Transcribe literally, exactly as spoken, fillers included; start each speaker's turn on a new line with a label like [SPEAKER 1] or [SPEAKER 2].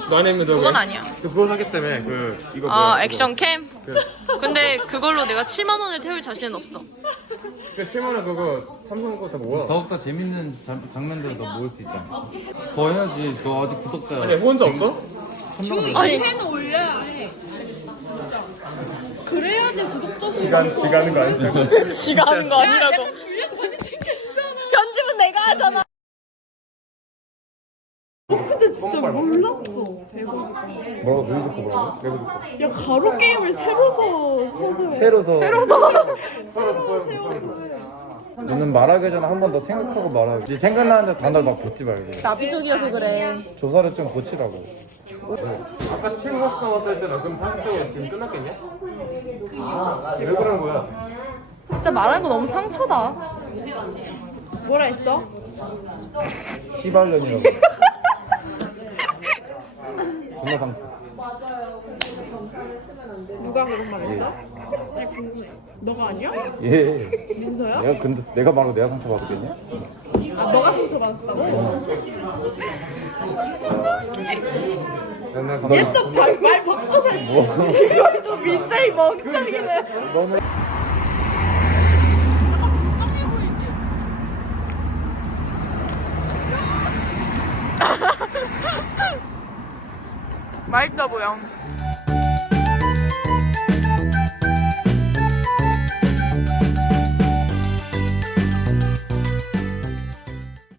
[SPEAKER 1] 아니면 너
[SPEAKER 2] 그건 아니야.
[SPEAKER 1] 그거 사겠다며 그 이거
[SPEAKER 2] 아
[SPEAKER 1] 뭐야,
[SPEAKER 2] 액션 캠?
[SPEAKER 1] 그,
[SPEAKER 2] 근데 그걸로 내가 칠만 원을 태울 자신은 없어.
[SPEAKER 1] 그 칠만 원 그거 삼성 거 다 뭐야?
[SPEAKER 3] 더욱더 재밌는 자, 장면들을 더 모을 수 있잖아. 더 해야지. 너 아직 구독자.
[SPEAKER 1] 아니 혼자 없어?
[SPEAKER 2] 아니
[SPEAKER 4] 회는 올려야 해. 진짜. 그래야지 구독자 수.
[SPEAKER 1] 지가 지가 하는 거 아니지?
[SPEAKER 2] 지가 하는 거 아니라고.
[SPEAKER 4] 약간 분량 많이 챙겼잖아.
[SPEAKER 2] 편집은 내가 하잖아.
[SPEAKER 4] 근데 진짜 몰랐어.
[SPEAKER 3] 뭐라고 누구 듣고 뭐라고? 내가 듣고.
[SPEAKER 4] 야 가로 게임을 새로서 서서 해.
[SPEAKER 3] 새로서.
[SPEAKER 4] 새로서 세워서 해.
[SPEAKER 3] 너는 말하기 전에 한 번 더 생각하고 말하고. 네 생각나는 단어를 막 붙지 말고.
[SPEAKER 4] 나비족이어서 그래.
[SPEAKER 3] 조사를 좀 고치라고.
[SPEAKER 1] 아까 칠십삼 왔다 했잖아. 그럼 사십적으로 지금 끝났겠냐? 아, 왜 그런 거야?
[SPEAKER 4] 진짜 말하는 거 너무 상처다. 뭐라 했어?
[SPEAKER 3] 시발년이라고. 정말 상처.
[SPEAKER 4] 누가 그런 말 했어? 너가 아니야?
[SPEAKER 3] 예.
[SPEAKER 4] 민서야?
[SPEAKER 3] 내가 근데 내가 말하고 내가 상처 받았겠냐?
[SPEAKER 4] 아 너가 상처받았다고? 얘 또 말 바꿔서 했지. 이걸 또 믿다 이 멍청이네.
[SPEAKER 3] 너무.
[SPEAKER 2] 맛있다 보여.